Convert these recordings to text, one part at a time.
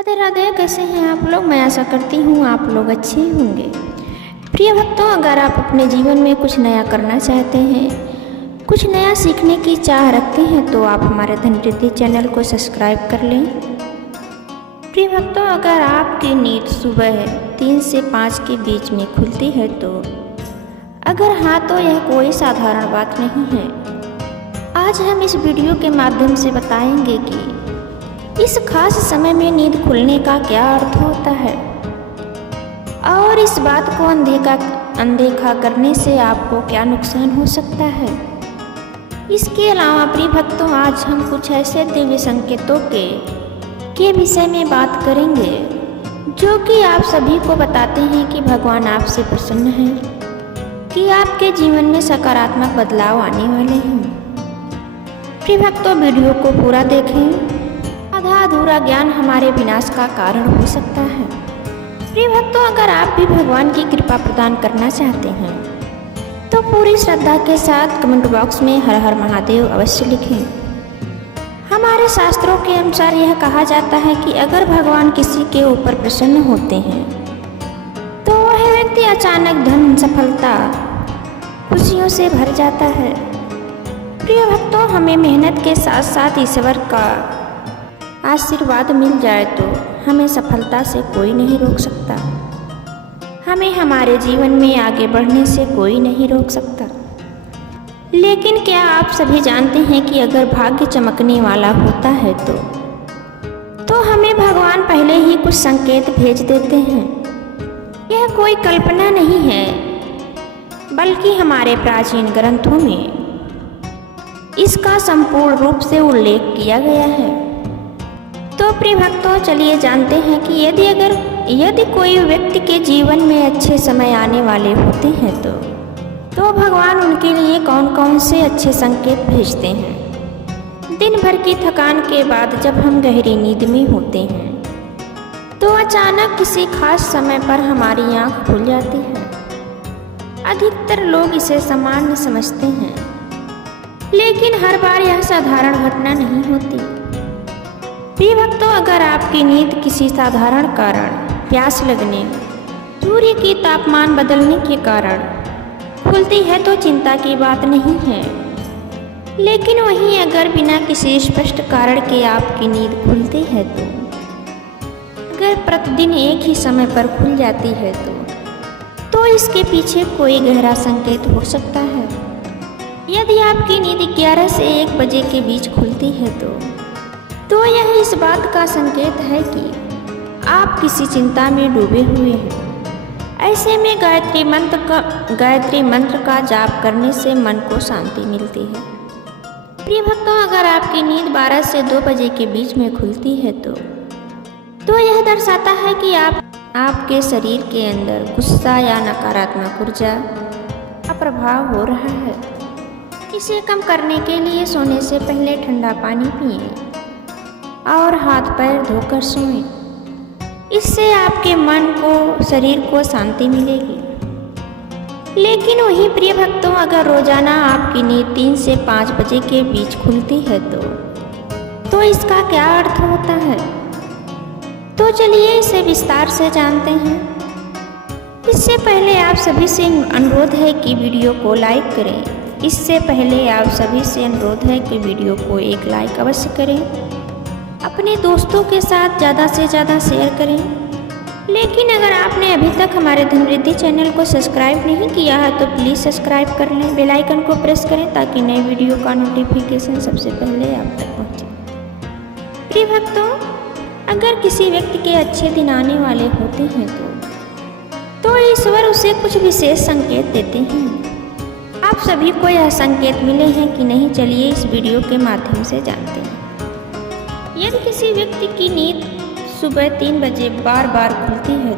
राधे राधे, कैसे हैं आप लोग। मैं आशा करती हूँ आप लोग अच्छे होंगे। प्रिय भक्तों, अगर आप अपने जीवन में कुछ नया करना चाहते हैं, कुछ नया सीखने की चाह रखते हैं, तो आप हमारे धनवृद्धि चैनल को सब्सक्राइब कर लें। प्रिय भक्तों, अगर आपकी नींद सुबह 3 से 5 के बीच में खुलती है तो अगर हाँ, तो यह कोई साधारण बात नहीं है। आज हम इस वीडियो के माध्यम से बताएंगे कि इस खास समय में नींद खुलने का क्या अर्थ होता है और इस बात को अनदेखा करने से आपको क्या नुकसान हो सकता है। इसके अलावा प्रिय भक्तों, आज हम कुछ ऐसे दिव्य संकेतों के विषय में बात करेंगे जो कि आप सभी को बताते हैं कि भगवान आपसे प्रसन्न हैं, कि आपके जीवन में सकारात्मक बदलाव आने वाले हैं। प्रिय भक्तों, वीडियो को पूरा देखें। आधा अधूरा ज्ञान हमारे विनाश का कारण हो सकता है। प्रिय भक्तों, अगर आप भी भगवान की कृपा प्रदान करना चाहते हैं तो पूरी श्रद्धा के साथ कमेंट बॉक्स में हर हर महादेव अवश्य लिखें। हमारे शास्त्रों के अनुसार यह कहा जाता है कि अगर भगवान किसी के ऊपर प्रसन्न होते हैं तो वह व्यक्ति अचानक धन, सफलता, खुशियों से भर जाता है। प्रिय भक्तों, हमें मेहनत के साथ साथ ईश्वर का आशीर्वाद मिल जाए तो हमें सफलता से कोई नहीं रोक सकता। हमें हमारे जीवन में आगे बढ़ने से कोई नहीं रोक सकता। लेकिन क्या आप सभी जानते हैं कि अगर भाग्य चमकने वाला होता है तो हमें भगवान पहले ही कुछ संकेत भेज देते हैं। यह कोई कल्पना नहीं है, बल्कि हमारे प्राचीन ग्रंथों में इसका संपूर्ण रूप से उल्लेख किया गया है। तो प्रिय भक्तों, चलिए जानते हैं कि यदि कोई व्यक्ति के जीवन में अच्छे समय आने वाले होते हैं तो भगवान उनके लिए कौन कौन से अच्छे संकेत भेजते हैं। दिन भर की थकान के बाद जब हम गहरी नींद में होते हैं तो अचानक किसी खास समय पर हमारी आंख खुल जाती है। अधिकतर लोग इसे सामान्य समझते हैं, लेकिन हर बार यह साधारण घटना नहीं होती। प्रिय भक्तों, अगर आपकी नींद किसी साधारण कारण, प्यास लगने, सूर्य की तापमान बदलने के कारण खुलती है तो चिंता की बात नहीं है। लेकिन वहीं अगर बिना किसी स्पष्ट कारण के आपकी नींद खुलती है अगर प्रतिदिन एक ही समय पर खुल जाती है तो इसके पीछे कोई गहरा संकेत हो सकता है। यदि आपकी नींद 11 से 1 बजे के बीच खुलती है तो यह इस बात का संकेत है कि आप किसी चिंता में डूबे हुए हैं। ऐसे में गायत्री मंत्र का जाप करने से मन को शांति मिलती है। प्रिय भक्तों, अगर आपकी नींद 12 से 2 बजे के बीच में खुलती है तो यह दर्शाता है कि आपके शरीर के अंदर गुस्सा या नकारात्मक ऊर्जा का प्रभाव हो रहा है। इसे कम करने के लिए सोने से पहले ठंडा पानी पिएं और हाथ पैर धोकर सोएं। इससे आपके मन को, शरीर को शांति मिलेगी। लेकिन वही प्रिय भक्तों, अगर रोजाना आपकी नींद 3 से 5 बजे के बीच खुलती है तो इसका क्या अर्थ होता है। तो चलिए इसे विस्तार से जानते हैं। इससे पहले आप सभी से अनुरोध है कि वीडियो को लाइक करें। वीडियो को एक लाइक अवश्य करें। अपने दोस्तों के साथ ज़्यादा से ज़्यादा शेयर करें। लेकिन अगर आपने अभी तक हमारे धनवृद्धि चैनल को सब्सक्राइब नहीं किया है तो प्लीज़ सब्सक्राइब कर लें, बेल आइकन को प्रेस करें ताकि नए वीडियो का नोटिफिकेशन सबसे पहले आप तक पहुंचे। प्रिय भक्तों, अगर किसी व्यक्ति के अच्छे दिन आने वाले होते हैं तो ईश्वर उसे कुछ विशेष संकेत देते हैं। आप सभी को यह संकेत मिले हैं कि नहीं, चलिए इस वीडियो के माध्यम से जानते हैं। यदि किसी व्यक्ति की नींद सुबह 3 बजे बार बार खुलती है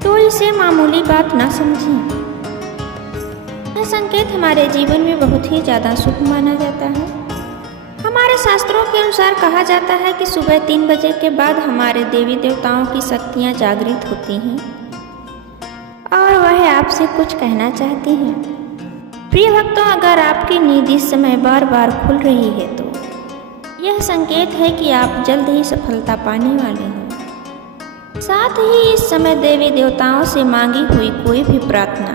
तो इसे मामूली बात ना समझें। यह संकेत हमारे जीवन में बहुत ही ज़्यादा शुभ माना जाता है। हमारे शास्त्रों के अनुसार कहा जाता है कि सुबह 3 बजे के बाद हमारे देवी देवताओं की शक्तियाँ जागृत होती हैं और वह आपसे कुछ कहना चाहती हैं। प्रिय भक्तों, अगर आपकी नींद इस समय बार बार खुल रही है तो यह संकेत है कि आप जल्द ही सफलता पाने वाले हैं। साथ ही इस समय देवी देवताओं से मांगी हुई कोई भी प्रार्थना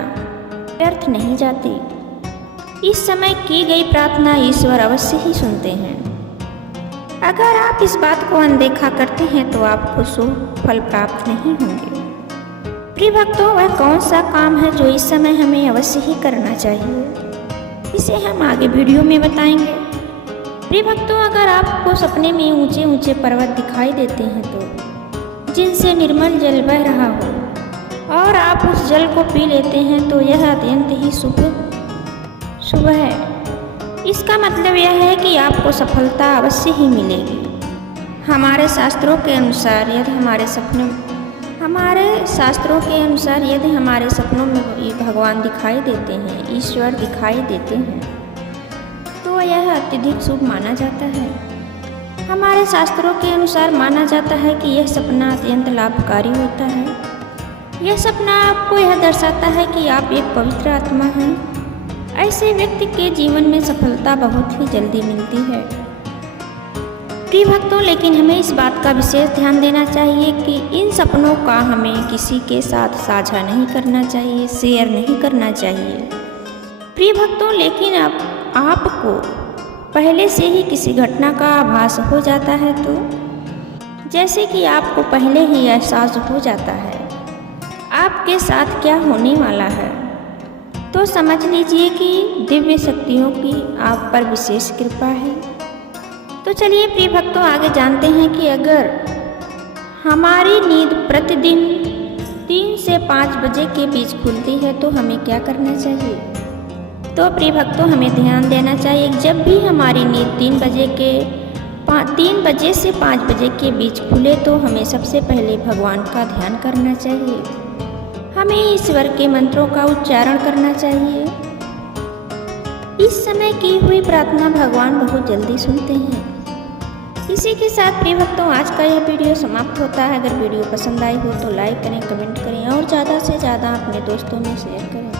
व्यर्थ नहीं जाती। इस समय की गई प्रार्थना ईश्वर अवश्य ही सुनते हैं। अगर आप इस बात को अनदेखा करते हैं तो आपको शुभ फल प्राप्त नहीं होंगे। प्रिय भक्तों, वह कौन सा काम है जो इस समय हमें अवश्य ही करना चाहिए, इसे हम आगे वीडियो में बताएंगे। प्रिय भक्तों, अगर आपको सपने में ऊंचे ऊंचे पर्वत दिखाई देते हैं तो जिनसे निर्मल जल बह रहा हो और आप उस जल को पी लेते हैं तो यह अत्यंत ही शुभ है। इसका मतलब यह है कि आपको सफलता अवश्य ही मिलेगी। हमारे शास्त्रों के अनुसार यदि हमारे सपनों में भगवान दिखाई देते हैं, ईश्वर दिखाई देते हैं, तो यह अत्यधिक शुभ माना जाता है। हमारे शास्त्रों के अनुसार माना जाता है कि यह सपना अत्यंत लाभकारी होता है। यह सपना आपको यह दर्शाता है कि आप एक पवित्र आत्मा हैं। ऐसे व्यक्ति के जीवन में सफलता बहुत ही जल्दी मिलती है। प्रिय भक्तों, लेकिन हमें इस बात का विशेष ध्यान देना चाहिए कि इन सपनों का हमें किसी के साथ साझा नहीं करना चाहिए, शेयर नहीं करना चाहिए। प्रिय भक्तों, लेकिन आपको पहले से ही किसी घटना का आभास हो जाता है तो जैसे कि आपको पहले ही एहसास हो जाता है आपके साथ क्या होने वाला है, तो समझ लीजिए कि दिव्य शक्तियों की आप पर विशेष कृपा है। तो चलिए प्रिय भक्तों, आगे जानते हैं कि अगर हमारी नींद प्रतिदिन 3 से 5 बजे के बीच खुलती है तो हमें क्या करना चाहिए। तो प्रिय भक्तों, हमें ध्यान देना चाहिए जब भी हमारी नींद 3 बजे से 5 बजे के बीच खुले तो हमें सबसे पहले भगवान का ध्यान करना चाहिए। हमें ईश्वर के मंत्रों का उच्चारण करना चाहिए। इस समय की हुई प्रार्थना भगवान बहुत जल्दी सुनते हैं। इसी के साथ प्रिय भक्तों, आज का यह वीडियो समाप्त होता है। अगर वीडियो पसंद आई हो तो लाइक करें, कमेंट करें और ज़्यादा से ज़्यादा अपने दोस्तों में शेयर करें।